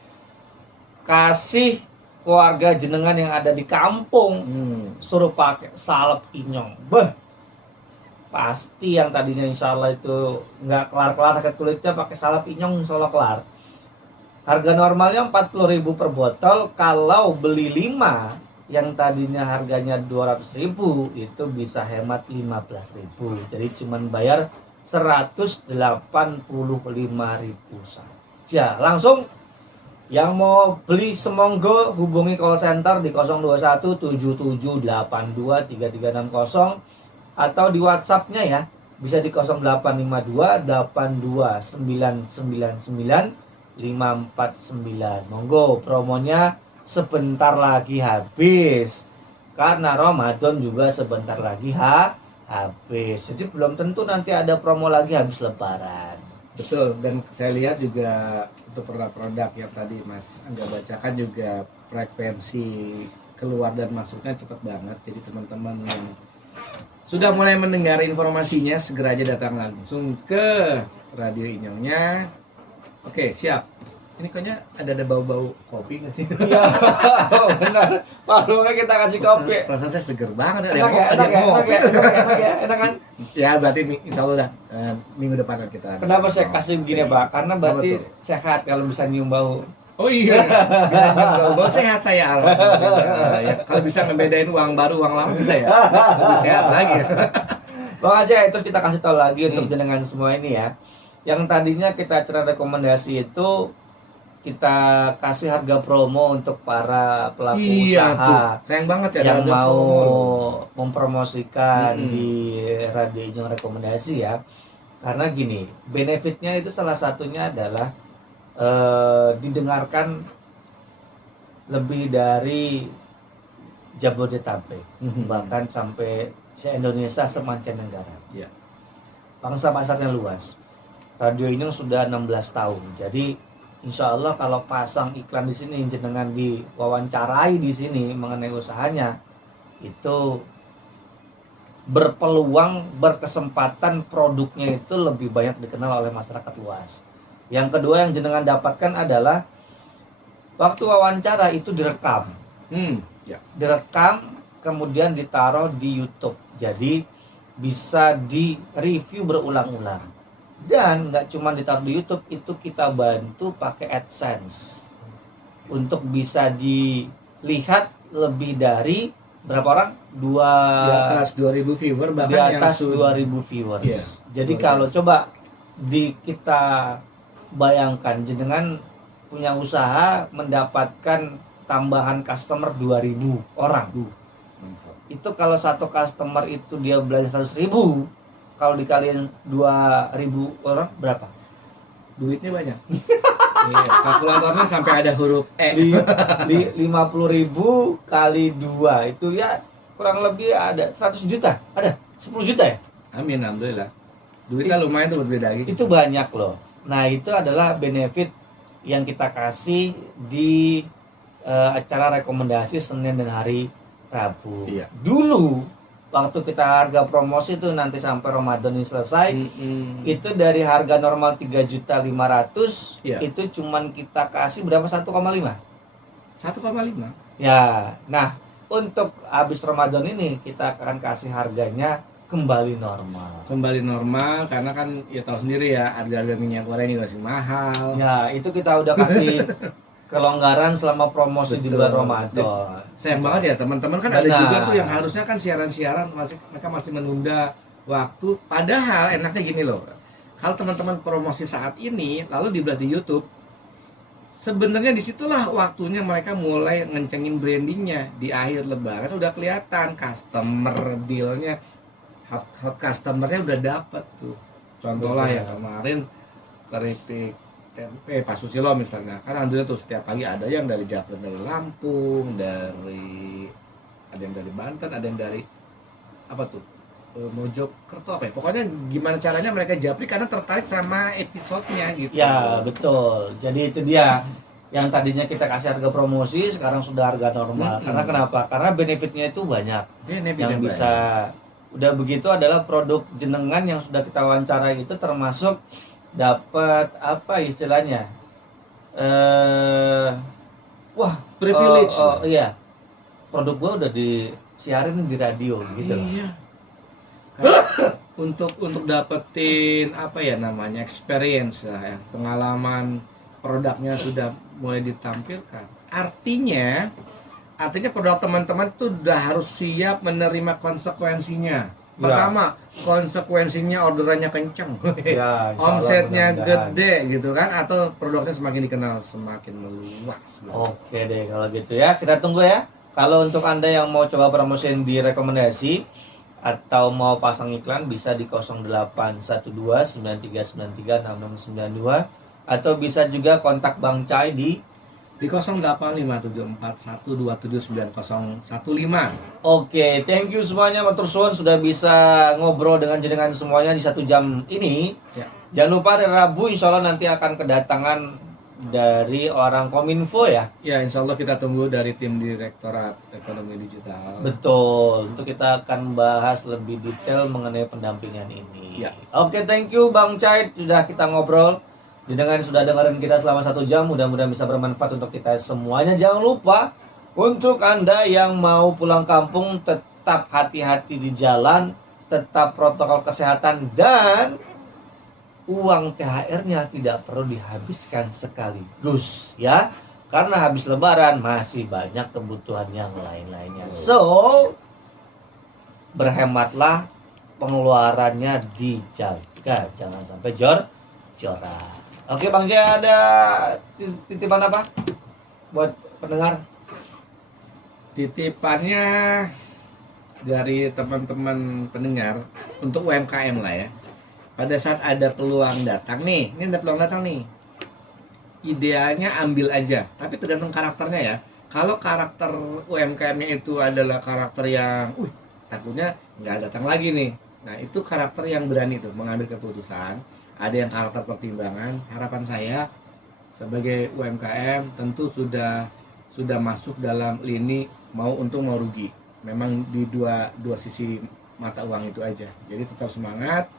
Kasih keluarga jenengan yang ada di kampung suruh pakai salep Inyong. Pasti yang tadinya insya Allah itu nggak kelar-kelar sakit kulitnya pakai salep Inyong insya Allah kelar. Harga normalnya 40.000 per botol. Kalau beli 5 yang tadinya harganya 200.000 itu bisa hemat 15.000. Jadi cuman bayar 185.000 saja. Langsung yang mau beli semonggo hubungi call center di 02177823360 atau di WhatsApp-nya ya bisa di 0852829999 549. Monggo, promonya sebentar lagi habis. Karena Ramadan juga sebentar lagi habis. Jadi belum tentu nanti ada promo lagi habis lebaran. Betul, dan saya lihat juga untuk produk-produk yang tadi Mas Angga bacakan juga frekuensi keluar dan masuknya cepat banget. Jadi teman-teman yang sudah mulai mendengar informasinya segera aja datang langsung ke Radio Inyongnya. Oke, siap. Ini kayaknya ada bau-bau kopi nggak sih? Iya, benar. Malu kita kasih kopi. Perasaan saya seger banget. Enak kan? Ya, berarti insya Allah dah minggu depan kita. Kenapa saya kasih begini Pak? Karena berarti sehat kalau bisa nyium bau. Oh iya, bisa nyium bau sehat saya. Alhamdulillah. Ya, kalau bisa ngebedain uang baru, uang lama bisa ya. Lebih sehat lagi. Bang aja itu kita kasih tahu lagi untuk jenengan semua ini ya. Yang tadinya kita acara rekomendasi itu kita kasih harga promo untuk para pelaku usaha sayang banget ya yang mau mempromosikan di Radio Inyong Rekomendasi ya. Karena gini, benefitnya itu salah satunya adalah didengarkan lebih dari Jabodetabek, bahkan sampai se-Indonesia semancanegara. Ya. Pangsa pasarnya luas. Radio Inyong sudah 16 tahun. Jadi insya Allah kalau pasang iklan di sini, jenengan diwawancarai di sini mengenai usahanya, itu berpeluang, berkesempatan produknya itu lebih banyak dikenal oleh masyarakat luas. Yang kedua yang jenengan dapatkan adalah waktu wawancara itu direkam. Ya. Direkam kemudian ditaruh di YouTube. Jadi bisa di-review berulang-ulang. Dan nggak cuma ditaruh di YouTube, itu kita bantu pakai AdSense untuk bisa dilihat lebih dari berapa orang? Di atas 2000 viewer, Di bahkan atas yang 2000 viewers. Iya, Jadi luar kalau biasa. coba kita bayangkan jenengan punya usaha mendapatkan tambahan customer 2000 orang. Mantap. Itu kalau satu customer itu dia belanja 100.000, kalau dikaliin 2000 orang berapa? Duitnya banyak. Iya, kalkulatornya sampai ada huruf E. 50.000 kali 2 itu ya kurang lebih ada 100 juta, ada 10 juta ya. Amin, alhamdulillah. Duitnya lumayan tuh berbeda gitu. Itu banyak loh. Nah itu adalah benefit yang kita kasih di acara rekomendasi Senin dan hari Rabu. Iya. Dulu waktu kita harga promosi itu nanti sampai Ramadan ini selesai, itu dari harga normal 3.500.000, Iya. itu cuman kita kasih berapa? 1,5. 1,5. Ya, nah untuk habis Ramadan ini kita akan kasih harganya kembali normal. Kembali normal karena kan ya tahu sendiri ya, harga-harga minyak goreng juga masih mahal. Ya, itu kita udah kasih kelonggaran selama promosi di Betul. bulan Ramadan. Sayang banget ya teman-teman, kan ada Benar. juga tuh yang harusnya kan siaran-siaran mereka masih menunda waktu. Padahal enaknya gini loh. Kalau teman-teman promosi saat ini lalu dibelah di YouTube, sebenarnya disitulah waktunya mereka mulai ngencengin brandingnya. Di akhir lebaran udah kelihatan customer dealnya, hot customernya udah dapet tuh. Contoh lah yang kemarin keripik tempe Pak Susilo misalnya, kan alhamdulillah tuh setiap pagi ada yang dari Japri, dari Lampung, ada yang dari Banten, ada yang dari apa tuh, Mojokerto apa ya, pokoknya gimana caranya mereka Japri karena tertarik sama episodenya gitu. Ya, betul. Jadi itu dia yang tadinya kita kasih harga promosi sekarang sudah harga normal. Karena kenapa? Karena benefitnya itu banyak. Yang bisa udah begitu adalah produk jenengan yang sudah kita wawancarai itu termasuk dapat apa istilahnya? Wah, privilege. Iya. Produk gua udah disiarin di radio gitu loh. Iya. untuk dapetin apa ya namanya, experience lah ya, pengalaman produknya sudah mulai ditampilkan. Artinya produk teman-teman tuh udah harus siap menerima konsekuensinya. Pertama, konsekuensinya orderannya kenceng, Ya, omsetnya gede gitu kan, atau produknya semakin dikenal, semakin meluas. Oke deh kalau gitu ya, kita tunggu ya. Kalau untuk Anda yang mau coba promosiin di rekomendasi atau mau pasang iklan bisa di 081293936692 atau bisa juga kontak Bang Cai di 085741279015. Oke, thank you semuanya Matur Suwun sudah bisa ngobrol dengan jenengan semuanya di 1 jam ini. Ya. Jangan lupa hari Rabu insya Allah nanti akan kedatangan dari orang Kominfo ya. Ya, insya Allah kita tunggu dari tim Direktorat Ekonomi Digital. Betul, untuk kita akan bahas lebih detail mengenai pendampingan ini. Ya. Oke, thank you Bang Cai sudah kita ngobrol. Jenengan sudah dengerin kita selama 1 jam, mudah-mudahan bisa bermanfaat untuk kita semuanya. Jangan lupa untuk Anda yang mau pulang kampung tetap hati-hati di jalan, tetap protokol kesehatan dan uang THR-nya tidak perlu dihabiskan sekaligus ya. Karena habis lebaran masih banyak kebutuhan yang lain-lainnya. So, berhematlah, pengeluarannya dijaga, jangan sampai jor-joran. Oke Bang Jaya, ada titipan apa buat pendengar? Titipannya dari teman-teman pendengar untuk UMKM lah ya. Pada saat ada peluang datang nih, ini ada peluang datang nih, idealnya ambil aja, tapi tergantung karakternya ya. Kalau karakter UMKM-nya itu adalah karakter yang, takutnya nggak datang lagi nih. Nah itu karakter yang berani tuh mengambil keputusan. Ada yang karakter pertimbangan. Harapan saya sebagai UMKM tentu sudah masuk dalam lini mau untung mau rugi. Memang di dua sisi mata uang itu aja. Jadi tetap semangat,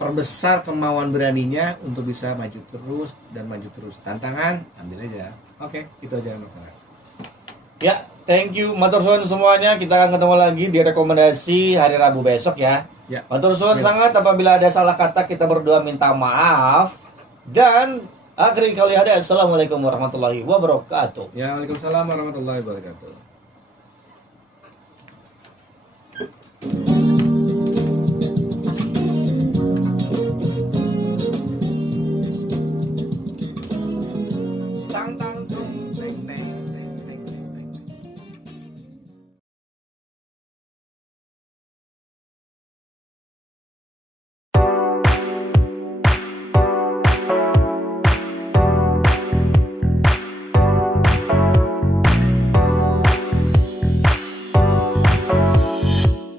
perbesar kemauan beraninya untuk bisa maju terus dan maju terus. Tantangan ambil aja. Oke, itu aja masalah. Ya, thank you matur suwun semuanya. Kita akan ketemu lagi di rekomendasi hari Rabu besok ya. Ya. Matur suwun Siap. sangat, apabila ada salah kata kita berdua minta maaf. Dan akhir kali ada, assalamualaikum warahmatullahi wabarakatuh. Ya, waalaikumsalam warahmatullahi wabarakatuh.